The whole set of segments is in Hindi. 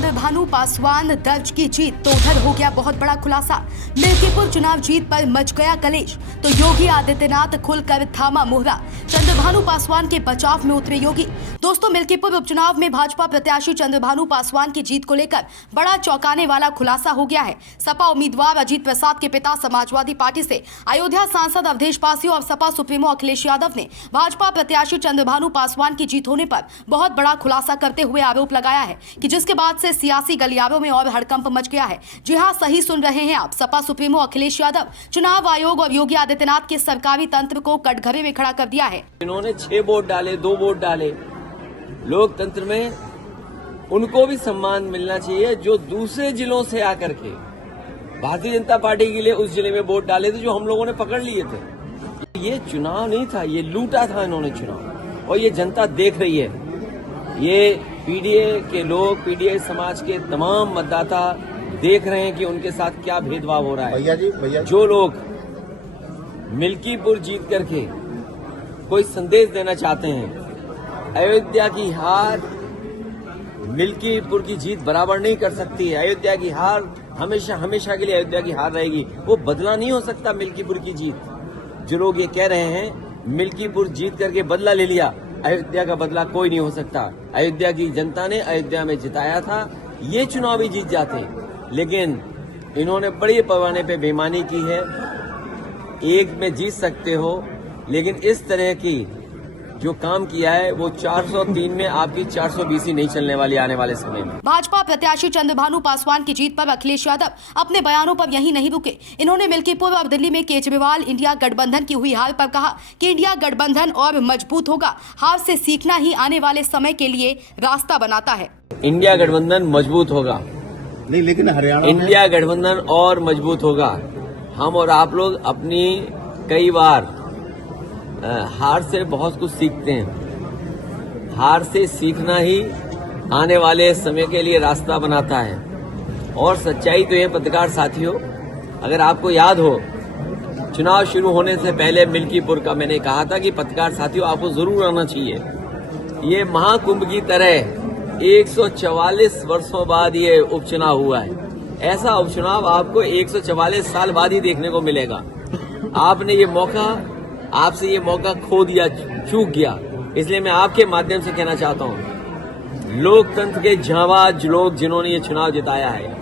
चंद्रभानु पासवान दर्ज की जीत तो उधर हो गया बहुत बड़ा खुलासा। मिल्कीपुर चुनाव जीत पर मच गया कलेश तो योगी आदित्यनाथ खुलकर थामा मुहरा। चंद्रभानु पासवान के बचाव में उतरे योगी। दोस्तों, मिल्कीपुर उपचुनाव में भाजपा प्रत्याशी चंद्रभानु पासवान की जीत को लेकर बड़ा चौंकाने वाला खुलासा हो गया है। सपा उम्मीदवार अजीत प्रसाद के पिता समाजवादी पार्टी से अयोध्या सांसद अवधेश पासी और सपा सुप्रीमो अखिलेश यादव ने भाजपा प्रत्याशी चंद्रभानु पासवान की जीत होने पर बहुत बड़ा खुलासा करते हुए आरोप लगाया है कि जिसके बाद से सियासी गलियारों में और हड़कंप मच गया है। जी हां, सही सुन रहे हैं आप। सपा सुप्रीमो अखिलेश यादव चुनाव आयोग और योगी आदित्यनाथ के सरकारी तंत्र को कटघरे में खड़ा कर दिया है। इन्होंने 6 वोट डाले, 2 वोट डाले। लोकतंत्र में उनको भी सम्मान मिलना चाहिए जो दूसरे जिलों से आकर के भारतीय जनता पार्टी के लिए उस जिले में वोट डाले थे जो हम लोगों ने पकड़ लिए थे। ये चुनाव नहीं था, ये लूटा था इन्होंने चुनाव, और ये जनता देख रही है। ये पीडीए के लोग, पीडीए समाज के तमाम मतदाता देख रहे हैं कि उनके साथ क्या भेदभाव हो रहा है। भैया जो लोग मिल्कीपुर जीत करके कोई संदेश देना चाहते हैं, अयोध्या की हार मिल्कीपुर की जीत बराबर नहीं कर सकती है। अयोध्या की हार हमेशा हमेशा के लिए अयोध्या की हार रहेगी। वो बदला नहीं हो सकता मिल्कीपुर की जीत। जो लोग ये कह रहे हैं मिल्कीपुर जीत करके बदला ले लिया, अयोध्या का बदला कोई नहीं हो सकता। अयोध्या की जनता ने अयोध्या में जिताया था, ये चुनाव भी जीत जाते, लेकिन इन्होंने बड़े पैमाने पे बेईमानी की है। एक में जीत सकते हो, लेकिन इस तरह की जो काम किया है वो 403 में आपकी 420 ही नहीं चलने वाली आने वाले समय में। भाजपा प्रत्याशी चंद्रभानु पासवान की जीत पर अखिलेश यादव अपने बयानों पर यहीं नहीं रुके। इन्होंने मिल्कीपुर और दिल्ली में केजरीवाल इंडिया गठबंधन की हुई हार पर कहा कि इंडिया गठबंधन और मजबूत होगा। हार से सीखना ही आने वाले समय के लिए रास्ता बनाता है। इंडिया गठबंधन मजबूत होगा नहीं, लेकिन हरियाणा इंडिया गठबंधन और मजबूत होगा। हम और आप लोग अपनी कई बार हार से बहुत कुछ सीखते हैं। हार से सीखना ही आने वाले समय के लिए रास्ता बनाता है। और सच्चाई तो ये पत्रकार साथियों, अगर आपको याद हो, चुनाव शुरू होने से पहले मिल्कीपुर का मैंने कहा था कि पत्रकार साथियों आपको जरूर आना चाहिए। ये महाकुंभ की तरह 144 वर्षों बाद ये उपचुनाव हुआ है। ऐसा उपचुनाव आपको 144 साल बाद ही देखने को मिलेगा। आपने आपसे ये मौका खो दिया, चूक गया। इसलिए मैं आपके माध्यम से कहना चाहता हूँ, लोकतंत्र के जांबाज लोग जिन्होंने ये चुनाव जिताया है,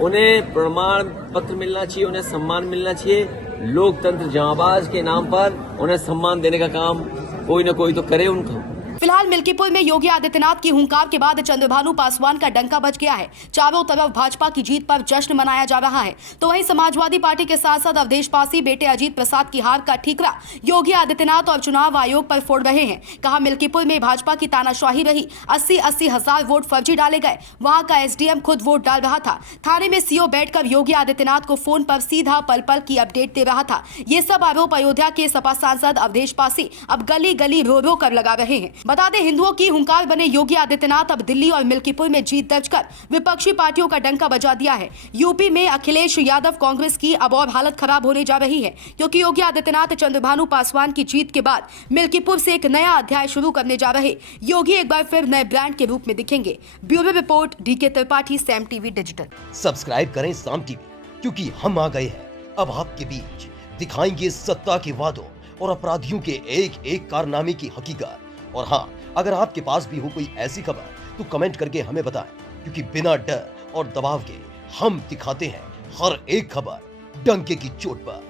उन्हें प्रमाण पत्र मिलना चाहिए, उन्हें सम्मान मिलना चाहिए। लोकतंत्र जांबाज के नाम पर उन्हें सम्मान देने का काम कोई न कोई तो करे उनका। फिलहाल मिल्कीपुर में योगी आदित्यनाथ की हुंकार के बाद चंद्रभानु पासवान का डंका बज गया है। चारों तरफ भाजपा की जीत पर जश्न मनाया जा रहा है, तो वहीं समाजवादी पार्टी के सांसद अवधेश पासी बेटे अजीत प्रसाद की हार का ठीकरा योगी आदित्यनाथ और चुनाव आयोग पर फोड़ रहे हैं। कहा मिल्कीपुर में भाजपा की तानाशाही रही, 80-80 हजार वोट फर्जी डाले गए। वहां का एसडीएम खुद वोट डाल रहा था। थाने में सीओ बैठकर योगी आदित्यनाथ को फोन पर सीधा पल पल की अपडेट दे रहा था। ये सब आरोप अयोध्या के सपा सांसद अवधेश पासी अब गली गली रो रो कर लगा रहे हैं। बता दें, हिंदुओं की हुंकार बने योगी आदित्यनाथ अब दिल्ली और मिल्कीपुर में जीत दर्ज कर विपक्षी पार्टियों का डंका बजा दिया है। यूपी में अखिलेश यादव कांग्रेस की अब और हालत खराब होने जा रही है, क्योंकि योगी आदित्यनाथ चंद्रभानु पासवान की जीत के बाद मिल्कीपुर से एक नया अध्याय शुरू करने जा रहे योगी एक बार फिर नए ब्रांड के रूप में दिखेंगे। Bureau report, DK Tripathi, Saam TV digital. Subscribe करें साम टीवी, क्योंकि हम आ गए हैं अब आपके बीच। दिखाएंगे सत्ता के वादों और अपराधियों के एक एक कारनामे की हकीकत। और हाँ, अगर आपके पास भी हो कोई ऐसी खबर तो कमेंट करके हमें बताएं, क्योंकि बिना डर और दबाव के हम दिखाते हैं हर एक खबर डंके की चोट पर।